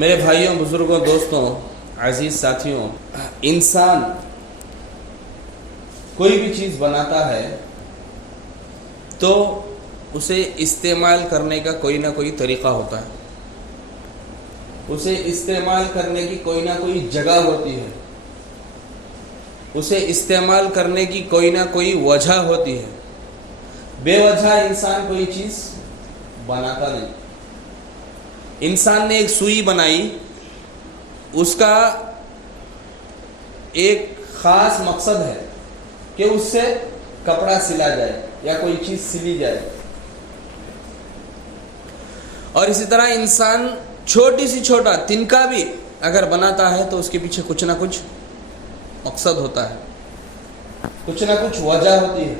میرے بھائیوں، بزرگوں، دوستوں، عزیز ساتھیوں، انسان کوئی بھی چیز بناتا ہے تو اسے استعمال کرنے کا کوئی نہ کوئی طریقہ ہوتا ہے، اسے استعمال کرنے کی کوئی نہ کوئی جگہ ہوتی ہے، اسے استعمال کرنے کی کوئی نہ کوئی وجہ ہوتی ہے۔ بے وجہ انسان کوئی چیز بناتا نہیں۔ انسان نے ایک سوئی بنائی، اس کا ایک خاص مقصد ہے کہ اس سے کپڑا سلا جائے یا کوئی چیز سلی جائے، اور اسی طرح انسان چھوٹی سی چھوٹا تنکا بھی اگر بناتا ہے تو اس کے پیچھے کچھ نہ کچھ مقصد ہوتا ہے، کچھ نہ کچھ وجہ ہوتی ہے،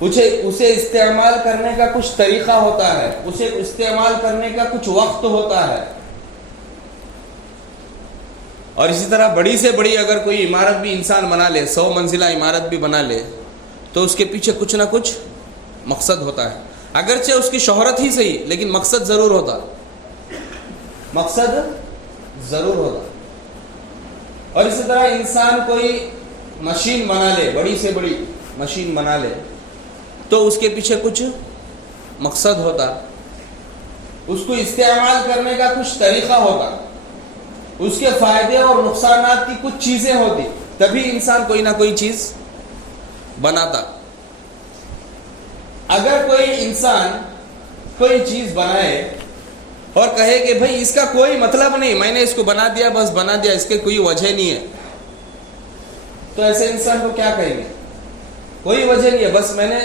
اسے استعمال کرنے کا کچھ طریقہ ہوتا ہے، اسے استعمال کرنے کا کچھ وقت ہوتا ہے۔ اور اسی طرح بڑی سے بڑی اگر کوئی عمارت بھی انسان بنا لے، 100 منزلہ عمارت بھی بنا لے، تو اس کے پیچھے کچھ نہ کچھ مقصد ہوتا ہے، اگرچہ اس کی شہرت ہی صحیح لیکن مقصد ضرور ہوتا، مقصد ضرور ہوتا۔ اور اسی طرح انسان کوئی مشین بنا لے، بڑی سے بڑی مشین بنا لے، تو اس کے پیچھے کچھ مقصد ہوتا، اس کو استعمال کرنے کا کچھ طریقہ ہوتا، اس کے فائدے اور نقصانات کی کچھ چیزیں ہوتی، تبھی انسان کوئی نہ کوئی چیز بناتا۔ اگر کوئی انسان کوئی چیز بنائے اور کہے کہ بھئی اس کا کوئی مطلب نہیں، میں نے اس کو بنا دیا، بس بنا دیا، اس کے کوئی وجہ نہیں ہے، تو ایسے انسان کو کیا کہیں گے؟ کوئی وجہ نہیں ہے، بس میں نے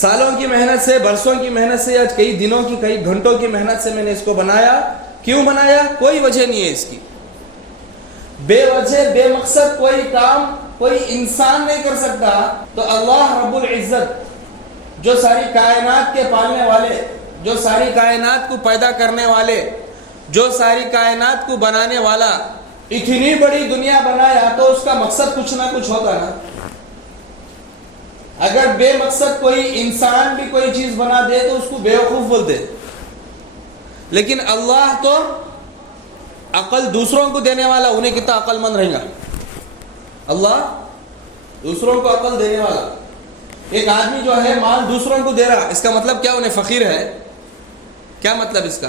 سالوں کی محنت سے، برسوں کی محنت سے، یا کئی دنوں کی، کئی گھنٹوں کی محنت سے میں نے اس کو بنایا۔ کیوں بنایا؟ کوئی وجہ نہیں ہے اس کی۔ بے وجہ بے مقصد کوئی کام کوئی انسان نہیں کر سکتا، تو اللہ رب العزت جو ساری کائنات کے پالنے والے، جو ساری کائنات کو پیدا کرنے والے، جو ساری کائنات کو بنانے والا، اتنی بڑی دنیا بنایا تو اس کا مقصد کچھ نہ کچھ ہوگا نا۔ اگر بے مقصد کوئی انسان بھی کوئی چیز بنا دے تو اس کو بیوقوف بولتے، لیکن اللہ تو عقل دوسروں کو دینے والا، انہیں کتنا عقل مند رہے گا؟ اللہ دوسروں کو عقل دینے والا۔ ایک آدمی جو ہے مال دوسروں کو دے رہا، اس کا مطلب کیا؟ انہیں فقیر ہے؟ کیا مطلب اس کا؟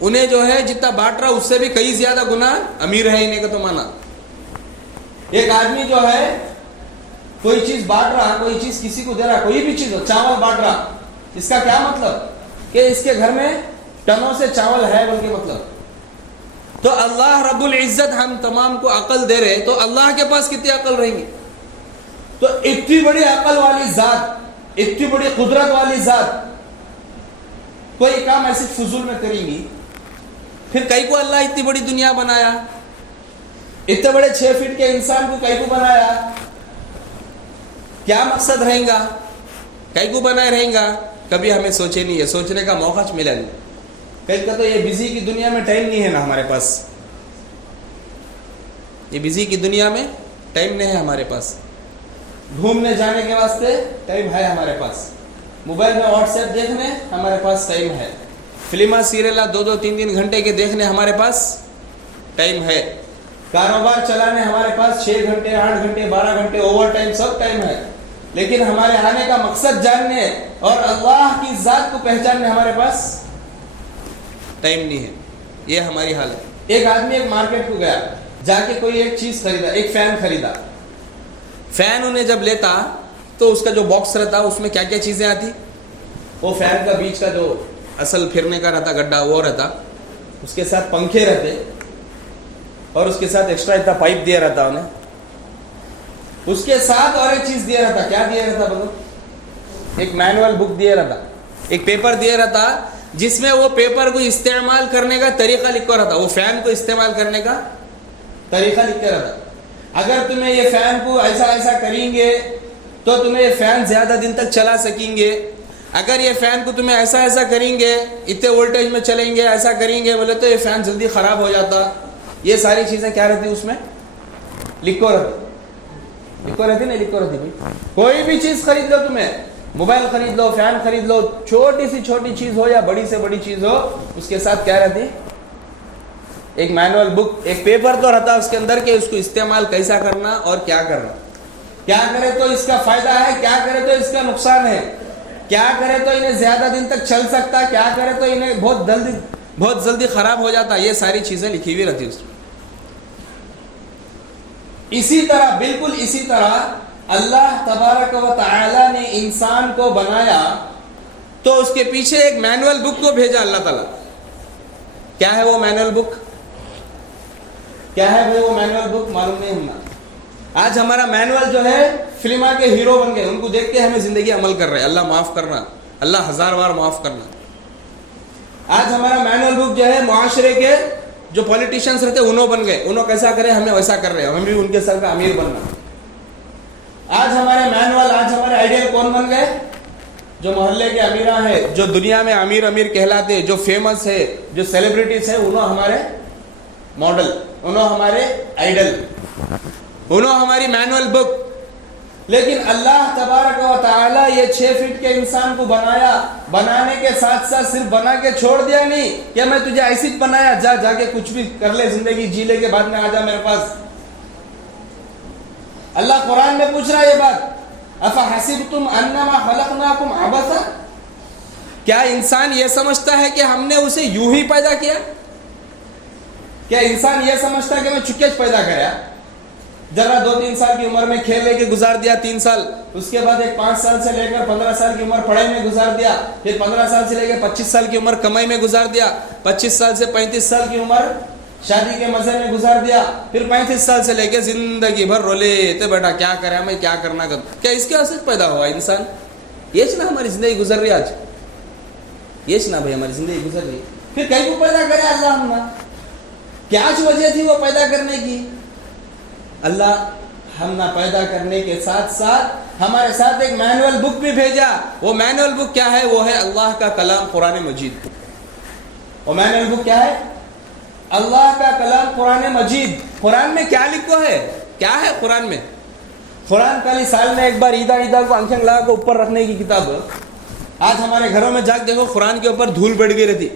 انہیں جو ہے جتنا بانٹ رہا اس سے بھی کئی زیادہ گنا امیر ہے، انہیں کا تو مانا۔ ایک آدمی جو ہے کوئی چیز بانٹ رہا، کوئی چیز کسی کو دے رہا، کوئی بھی چیز ہو، چاول بانٹ رہا، اس کا کیا مطلب؟ کہ اس کے گھر میں ٹنوں سے چاول ہے بلکہ مطلب۔ تو اللہ رب العزت ہم تمام کو عقل دے رہے، تو اللہ کے پاس کتنی عقل رہیں گی؟ تو اتنی بڑی عقل والی ذات، اتنی بڑی قدرت والی ذات کوئی کام ایسے فضول میں کریں گی؟ پھر کئی کو اللہ اتنی بڑی دنیا بنایا، اتنے بڑے 6 فٹ کے انسان کو کئی کو بنایا، کیا مقصد رہیں گا؟ کئی کو بنائے رہیں گا؟ کبھی ہمیں سوچے نہیں ہے، سوچنے کا موقع ملا نہیں۔ کئی کا تو یہ بزی کی دنیا میں ٹائم نہیں ہے نا ہمارے پاس، یہ بزی کی دنیا میں ٹائم نہیں ہے ہمارے پاس، گھومنے جانے کے واسطے ٹائم ہے ہمارے پاس، موبائل میں واٹس ایپ دیکھنے ہمارے پاس ٹائم ہے، فلمیں سیریل 2-2 3-3 گھنٹے کے دیکھنے ہمارے پاس ٹائم ہے، کاروبار چلانے ہمارے پاس 6 گھنٹے 8 گھنٹے 12 گھنٹے اوور ٹائم سب ٹائم ہے، لیکن ہمارے آنے کا مقصد جاننے اور اللہ کی ذات کو پہچاننے ہمارے پاس ٹائم نہیں ہے۔ یہ ہماری حالت۔ ایک آدمی ایک مارکیٹ کو گیا، جا کے کوئی ایک چیز خریدا، ایک فین خریدا۔ فین انہیں جب لیتا تو اس کا جو باکس رہتا اس میں کیا کیا چیزیں آتی؟ وہ فین کا بیچ کا جو اصل پھرنے کا رہتا گڈھا وہ رہتا، اس کے ساتھ پنکھے رہتے، اور اس کے ساتھ ایکسٹرا اتنا پائپ دیا رہتا انہیں، اس کے ساتھ اور ایک چیز دیا رہتا۔ کیا دیا رہتا بولو؟ ایک مینول بک دیا رہتا، ایک پیپر دیا رہتا جس میں وہ پیپر کو استعمال کرنے کا طریقہ لکھا رہتا، وہ فین کو استعمال کرنے کا طریقہ لکھا رہتا۔ اگر تمہیں یہ فین کو ایسا ایسا کریں گے تو تمہیں یہ فین زیادہ دن تک چلا سکیں گے، اگر یہ فین کو تمہیں ایسا ایسا کریں گے، اتنے وولٹیج میں چلیں گے، ایسا کریں گے بولے تو یہ فین جلدی خراب ہو جاتا۔ یہ ساری چیزیں کیا رہتی اس میں؟ لکھو رہتی نہیں لکھو رہتی بھائی۔ کوئی بھی چیز خرید لو، تمہیں موبائل خرید لو، فین خرید لو، چھوٹی سی چھوٹی چیز ہو یا بڑی سے بڑی چیز ہو، اس کے ساتھ کیا رہتی؟ ایک مینول بک، ایک پیپر تو رہتا اس کے اندر کہ اس کو استعمال کیسا کرنا اور کیا کرنا، کیا کرے تو اس کا فائدہ ہے، کیا کرے تو اس کا نقصان ہے، کیا کرے تو انہیں زیادہ دن تک چل سکتا، کیا کرے تو انہیں بہت جلدی خراب ہو جاتا، یہ ساری چیزیں لکھی ہوئی رہتی اس میں. اسی طرح، بالکل اسی طرح اللہ تبارک و تعالی نے انسان کو بنایا تو اس کے پیچھے ایک مینول بک کو بھیجا اللہ تعالیٰ. کیا ہے وہ مینول بک؟ کیا ہے بھائی وہ مینول بک؟ معلوم نہیں ہونا. آج ہمارا مینول جو ہے فلمہ کے ہیرو بن گئے، ان کو دیکھ کے ہمیں زندگی عمل کر رہے ہیں. اللہ معاف کرنا، اللہ ہزار بار معاف کرنا. آج ہمارا مینول بک جو ہے معاشرے کے جو پولیٹیشنز رہتے انہوں بن گئے، انہوں کیسا کرے ہمیں ویسا کر رہے ہیں، ہمیں بھی ان کے سر کا امیر بننا. آج ہمارے مینول، آج ہمارے آئیڈیل کون بن گئے؟ جو محلے کے امیراں ہیں، جو دنیا میں امیر کہلاتے، جو فیمس ہے، جو سیلیبریٹیز ہیں، انہوں ہمارے ماڈل، انہوں ہمارے آئیڈل، انہوں ہماری مینول بک. لیکن اللہ تبارک و تعالی یہ 6 فٹ کے انسان کو بنایا، بنانے کے ساتھ ساتھ صرف بنا کے چھوڑ دیا نہیں کہ میں تجھے ایسی بنایا، جا کے کچھ بھی کر لے، زندگی جی لے کے بعد میں آ جا میرے پاس. اللہ قرآن میں پوچھ رہا ہے یہ بات، افحسبتم انما خلقناکم عبثا، کیا انسان یہ سمجھتا ہے کہ ہم نے اسے یوں ہی پیدا کیا؟ کیا انسان یہ سمجھتا ہے کہ میں چکے پیدا کیا؟ ذرا 2-3 سال کی عمر میں کھیل لے کے گزار دیا 3 سال، اس کے بعد ایک 5 سال سے لے کر 15 سال کی عمر پڑھائی میں گزار دیا، پھر 15 سال سے لے کے 25 سال کی عمر کمائی میں گزار دیا، 25 سال سے 35 سال کی عمر شادی کے مزے میں گزار دیا، پھر 35 سال سے لے کے زندگی بھر رولے تے بیٹا کیا کرے میں کیا کرنا کر. کیا اس کے واسطے پیدا ہوا انسان؟ یہ چنا ہماری زندگی گزر رہی آج، یہ چنا بھائی ہماری زندگی گزر رہی. پھر کہیں کو پیدا کرے اللہ ہمنا؟ کیا وجہ تھی وہ پیدا کرنے کی؟ اللہ ہم نہ پیدا کرنے کے ساتھ ساتھ ہمارے ساتھ ایک مینول بک بھی بھیجا. وہ مینول بک کیا ہے؟ وہ ہے اللہ کا کلام قرآن مجید. وہ مینول بک کیا ہے؟ اللہ کا کلام قرآن مجید. قرآن میں کیا لکھا ہے؟ کیا ہے قرآن میں؟ قرآن خالی سال میں ایک بار عیدا کو آنکھیں لگا کے اوپر رکھنے کی کتاب ہے. آج ہمارے گھروں میں جا کے دیکھو قرآن کے اوپر دھول بیٹھ گئی رہتی.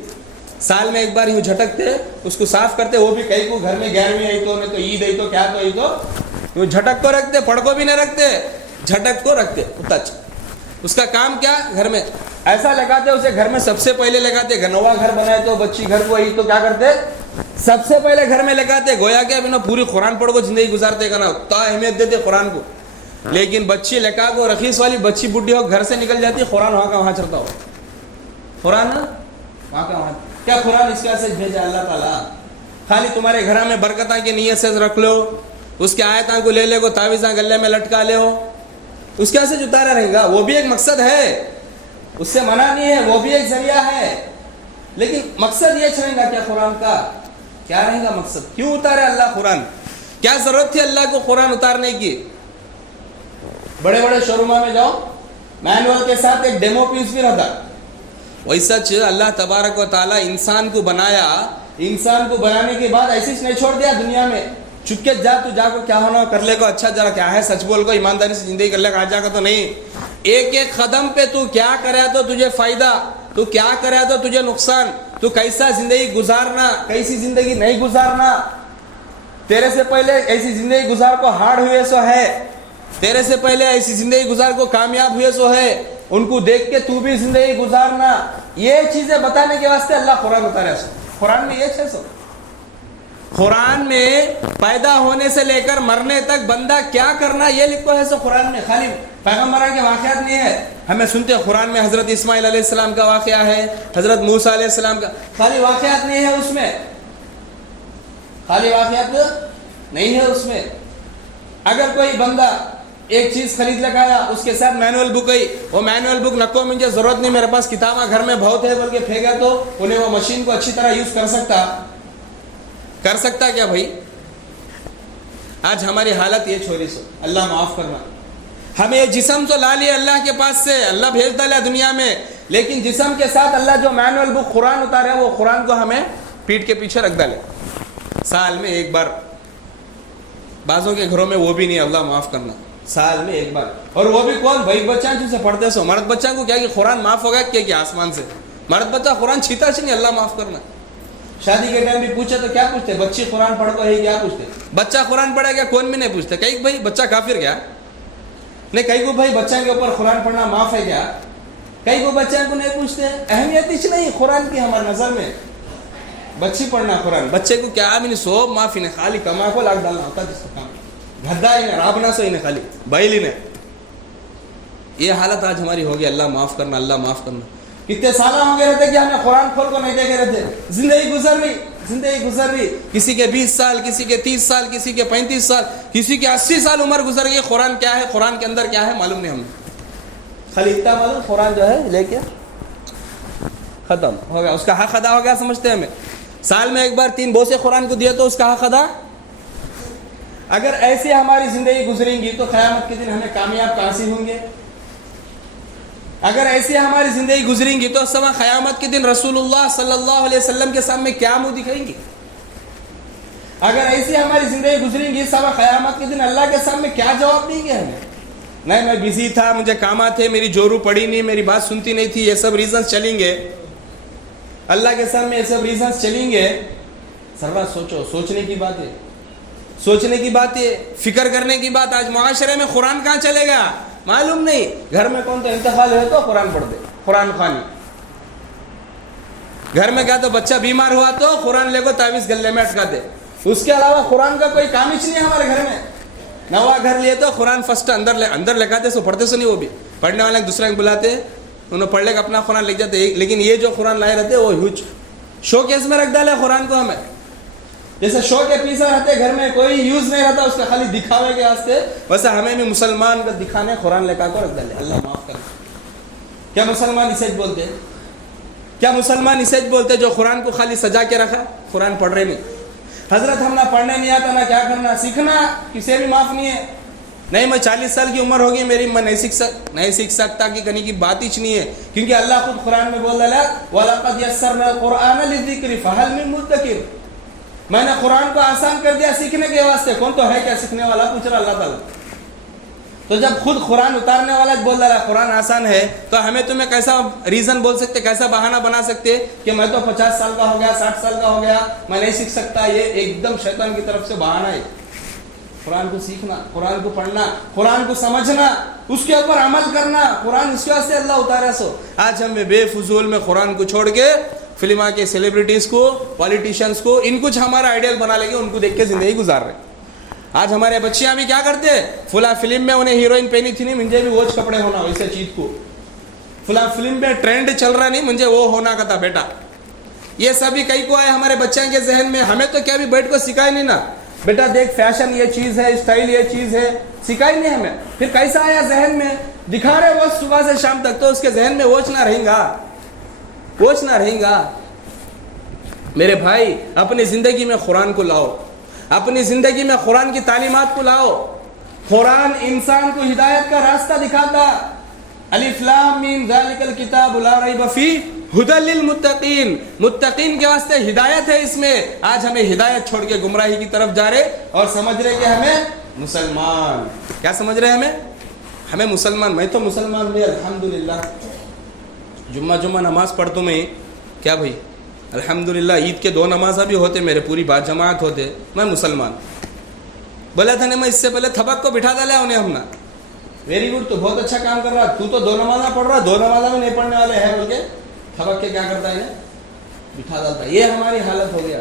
سال میں ایک بار یوں جھٹکتے، اس کو صاف کرتے، وہ بھی کئی کو گھر میں 11ویں آئی تو نہیں تو عید آئی تو کیا تو آئی تو وہ جھٹک کو رکھتے، پڑھ کو بھی نہیں رکھتے، جھٹک کو رکھتے. اس کا کام کیا؟ گھر میں ایسا لگاتے، اسے گھر میں سب سے پہلے لگاتے. نوا گھر بنائے تو بچی گھر کو آئی تو کیا کرتے؟ سب سے پہلے گھر میں لگاتے. گویا کہ ابھی نا پوری قرآن پڑھ کو زندگی گزارتے کا نا، تا اہمیت دیتے قرآن کو. لیکن بچی لکا کو رخیص والی بچی بڈھی ہو گھر سے نکل جاتی، قرآن وہاں کا وہاں چلتا ہو. قرآن وہاں کا وہاں. کیا قرآن اس کا سے بھیجا اللہ تعالیٰ؟ خالی تمہارے گھر میں برکتاں کی نیت سے رکھ لو، اس کے آیتاں کو لے لے کو تعویذاں گلے میں لٹکا لے ہو، اس کا سے جتارا رہے گا. وہ بھی ایک مقصد ہے، اس سے منع نہیں ہے، وہ بھی ایک ذریعہ ہے. لیکن مقصد یہ رہے گا کیا قرآن کا؟ کیا رہے گا مقصد؟ کیوں اتارے اللہ قرآن؟ کیا ضرورت تھی اللہ کو قرآن اتارنے کی؟ بڑے بڑے شوروما میں جاؤ، مینول کے ساتھ ایک ڈیمو پیس بھی رہتا. ویسا اللہ تبارک و تعالیٰ انسان کو بنایا، انسان کو بنانے کے بعد ایسے نہیں چھوڑ دیا دنیا میں چپکے جا کو کیا ہونا کر لے کو، اچھا ذرا کیا ہے سچ بول کو، ایمانداری سے زندگی کر لے آ جا کا تو نہیں. ایک ایک قدم پہ تو کیا کرے تو تجھے فائدہ، تو کیا کرے تو تجھے نقصان، تو کیسا زندگی گزارنا، کیسی زندگی نہیں گزارنا. تیرے سے پہلے ایسی زندگی گزار کو ہارڈ ہوئے سو ہے، تیرے سے پہلے ایسی زندگی گزار کو کامیاب ہوئے سو ہے، ان کو دیکھ کے تو بھی زندگی گزارنا. یہ چیزیں بتانے کے واسطے اللہ قرآن اتارے سو. قرآن میں یہ چیز سو، قرآن میں پیدا ہونے سے لے کر مرنے تک بندہ کیا کرنا یہ لکھو ہے سو قرآن میں. خالی پیغمبران کے واقعات نہیں ہے. ہمیں سنتے ہیں قرآن میں حضرت اسماعیل علیہ السلام کا واقعہ ہے، حضرت موسیٰ علیہ السلام کا. خالی واقعات نہیں ہے اس میں، خالی واقعات نہیں ہے اس میں. اگر کوئی بندہ ایک چیز خرید لگایا، اس کے ساتھ مینول بک آئی، وہ مینول بک نکو مجھے ضرورت نہیں، میرے پاس کتابیں گھر میں بہت ہے بلکہ پھینکا تو انہیں وہ مشین کو اچھی طرح یوز کر سکتا کیا بھائی؟ آج ہماری حالت یہ چھوڑی سو، اللہ معاف کرنا. ہمیں جسم تو لا لیا اللہ کے پاس سے، اللہ بھیج ڈالا دنیا میں، لیکن جسم کے ساتھ اللہ جو مینول بک قرآن اتارے وہ قرآن کو ہمیں پیٹ کے پیچھے رکھ ڈالے. سال میں ایک بار، بعضوں کے گھروں میں وہ بھی نہیں، اللہ معاف کرنا، سال میں ایک بار. اور وہ بھی کون؟ بھائی بچہ جن سے پڑھتے سو. مرد بچہ کو کیا کہ قرآن معاف ہوگا کیا آسمان سے؟ مرد بچہ قرآن چھیتا سے نہیں، اللہ معاف کرنا. شادی کے ٹائم بھی پوچھے تو کیا پوچھتے؟ بچی قرآن پڑھ کو ہے کیا پوچھتے؟ بچہ قرآن پڑھے گا کون بھی نہیں پوچھتے. کئی بھائی بچہ کافر کیا نہیں, کئی کو بھائی بچوں کے اوپر قرآن پڑھنا معاف ہے کیا, کئی کو بچوں کو نہیں پوچھتے. اہمیت ہی نہیں قرآن کی ہماری نظر میں. بچی پڑھنا قرآن, بچے کو کیا بھی نہیں, سو معافی نہیں, خالی کما کو لاک ڈالنا ہوتا جس کا کام, گھدا ہی نہیں, رابنا سو ہی نہیں, خالی بائل ہی نہیں. یہ حالت آج ہماری ہوگی. اللہ معاف کرنا, اللہ معاف کرنا. کتنے سال ہو گئے رہتے کہ ہمیں قرآن کھول کو نہیں دیکھے رہتے. زندگی گزر رہی, کسی کے 20 سال, کسی کے 30 سال, کسی کے 35 سال, کسی کے 80 سال عمر گزر گئی. قرآن کیا ہے, قرآن کے اندر کیا ہے معلوم نہیں ہمیں. خالی اتنا معلوم قرآن جو ہے لے کے ختم ہو گیا, اس کا حق ادا ہو گیا. سمجھتے ہیں ہمیں سال میں ایک بار 3 بوسے قرآن کو دیے تو اس کا حق ادا. اگر ایسی ہماری زندگی گزریں گی تو قیامت کے دن ہمیں کامیاب کہاں سے ہوں گے؟ اگر ایسی ہماری زندگی گزریں گی تو سوا قیامت کے دن رسول اللہ صلی اللہ علیہ وسلم کے سامنے کیا منہ دکھائیں گے؟ اگر ایسی ہماری زندگی گزریں گی سوا قیامت کے دن اللہ کے سامنے کیا جواب دیں گے ہمیں؟ نہیں میں بزی تھا, مجھے کام تھے, میری جورو پڑی نہیں, میری بات سنتی نہیں تھی, یہ سب ریزنز چلیں گے اللہ کے سامنے, یہ سب ریزنز چلیں گے. ذرا سوچو, سوچنے کی بات ہے, سوچنے کی بات ہے, فکر کرنے کی بات. آج معاشرے میں قرآن کہاں چلے گا معلوم نہیں. گھر میں کون تو انتقال ہے تو قرآن پڑھ دے, قرآن خوانی. گھر میں کیا تو بچہ بیمار ہوا تو قرآن لے کو تعویذ گلے میں اٹکا دے. اس کے علاوہ قرآن کا کوئی کام ہی نہیں ہے ہمارے گھر میں. نوا گھر لیے تو قرآن فرسٹ اندر لگاتے, سو پڑھتے سو نہیں, وہ بھی پڑھنے والے دوسرے کو بلاتے, انہوں پڑھ لے کے اپنا قرآن لکھ جاتے. لیکن یہ جو قرآن لائے رہتے وہ ہیوج شو کیس میں رکھ ڈالے قرآن کو. ہمیں جیسے شو کے پیسے رہتے گھر میں, کوئی یوز نہیں رہتا اس کا, خالی دکھاوے کے واسطے, ویسے ہمیں بھی مسلمان کا دکھانے قرآن لے کر رکھ ڈالے. اللہ معاف کرے. کیا مسلمان اسے بولتے, کیا مسلمان اسے بولتے جو قرآن کو خالی سجا کے رکھا, قرآن پڑھ رہے نہیں. حضرت ہم نہ پڑھنے نہیں آتا, نہ کیا کرنا, سیکھنا کسی بھی معاف نہیں ہے. نہیں میں 40 سال کی عمر ہوگی میری, میں نہیں سیکھ سکتا کہ کہیں کی بات ہی نہیں ہے. کیونکہ اللہ خود قرآن میں بول رہا ہے وَلَقَدْ يَسَّرْنَا الْقُرْآنَ لِلذِّكْرِ فَهَلْ مِن مُدَّكِرٍ. میں نے قرآن کو آسان کر دیا سیکھنے کے واسطے, کون تو ہے کیا سیکھنے والا, پوچھ رہا اللہ تعالیٰ. تو جب خود قرآن اتارنے والا بول رہا ہے قرآن آسان ہے, تو ہمیں تمہیں کیسا ریزن بول سکتے, کیسا بہانہ بنا سکتے کہ میں تو 50 سال کا ہو گیا, 60 سال کا ہو گیا, میں نہیں سیکھ سکتا. یہ ایک دم شیطان کی طرف سے بہانہ ہے. قرآن کو سیکھنا, قرآن کو پڑھنا, قرآن کو سمجھنا, اس کے اوپر عمل کرنا. قرآن اس کے واسطے اللہ اتارا. سو آج ہم بے فضول میں قرآن کو چھوڑ کے فلما کے سیلیبریٹیز کو, پالیٹیشینز کو, ان کچھ ہمارا آئیڈیل بنا لے کے ان کو دیکھ کے زندگی گزار رہے. آج ہمارے بچیاں بھی کیا کرتے, فلاں فلم میں انہیں ہیروئن پہنی تھی نہیں, مجھے بھی وہی کپڑے ہونا ویسے چیز کو. فلاں فلم میں ٹرینڈ چل رہا نہیں, مجھے وہ ہونا کا تھا بیٹا. یہ سبھی کئی کو آئے ہمارے بچوں کے ذہن میں. ہمیں تو کیا بھی بیٹھ کو سکھائے نہیں نا, بیٹا دیکھ فیشن یہ چیز ہے, اسٹائل یہ چیز ہے, سکھائی نہیں ہمیں. پھر کیسا آیا ذہن میں, دکھا رہے وہ صبح سے شام تک, تو اس کے ذہن میں ووچنا رہیں گا, ووچنا رہیں گا. میرے بھائی اپنی زندگی میں قرآن کو لاؤ, اپنی زندگی میں قرآن کی تعلیمات کو لاؤ. قرآن انسان کو ہدایت کا راستہ دکھاتا. الف لام میم ذالک الکتاب لا ریب فیہ ھدی للمتقین, متقین کے واسطے ہدایت ہے اس میں. آج ہمیں ہدایت چھوڑ کے گمراہی کی طرف جا رہے اور سمجھ رہے کہ ہمیں مسلمان, کیا سمجھ رہے ہمیں مسلمان. میں تو مسلمان ہوں الحمدللہ, جمعہ نماز پڑھتا میں, کیا بھائی الحمدللہ. عید کے 2 نمازیں بھی ہوتے میرے, پوری بات جماعت ہوتے, میں مسلمان. بولا تھا نہیں, میں اس سے پہلے تھبک کو بٹھا ڈالا انہیں ہم نے. ویری گڈ, تو بہت اچھا کام کر رہا, تو 2 نمازیں پڑھ رہا, 2 نمازیں بھی نہیں پڑھنے والے ہیں بول کے تھبک کے کیا کرتا ہے, بٹھا ڈالتا ہے. یہ ہماری حالت ہو گیا.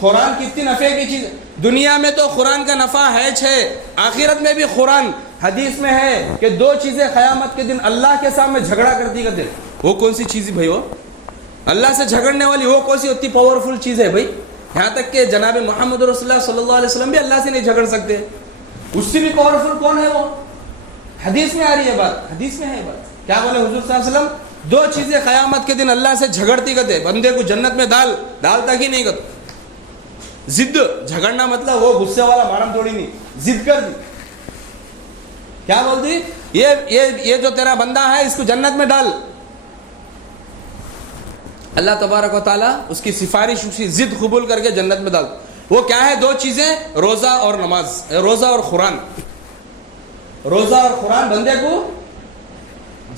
قرآن کتنی نفع کی چیز. دنیا میں تو قرآن کا نفع ہے, آخرت میں بھی. قرآن حدیث میں ہے کہ 2 چیزیں قیامت کے دن اللہ کے سامنے جھگڑا کرتی کرتے. وہ کون سی چیز ہے بھائی, وہ اللہ سے جھگڑنے والی وہ کون سی اتنی پاورفل چیز ہے بھائی. یہاں تک کہ جناب محمد رسول اللہ صلی اللہ علیہ وسلم بھی اللہ سے نہیں جھگڑ سکتے. اس سے بھی پاورفل کون ہے وہ, حدیث میں آ رہی ہے بات, حدیث میں ہے بات. کیا بولے حضور صلی اللہ علیہ وسلم, 2 چیزیں قیامت کے دن اللہ سے جھگڑتی کرتے. بندے کو جنت میں ڈالتا ہی نہیں کرتا. ضد, جھگڑنا مطلب وہ غصے والا مارم توڑی نہیں, ضد کر دی. کیا بولتی, یہ جو تیرا بندہ ہے اس کو جنت میں ڈال. اللہ تبارک و تعالیٰ اس کی سفارش, اس کی ضد قبول کر کے جنت میں ڈال. وہ کیا ہے 2 چیزیں, روزہ اور نماز, روزہ اور قرآن. روزہ اور قرآن بندے کو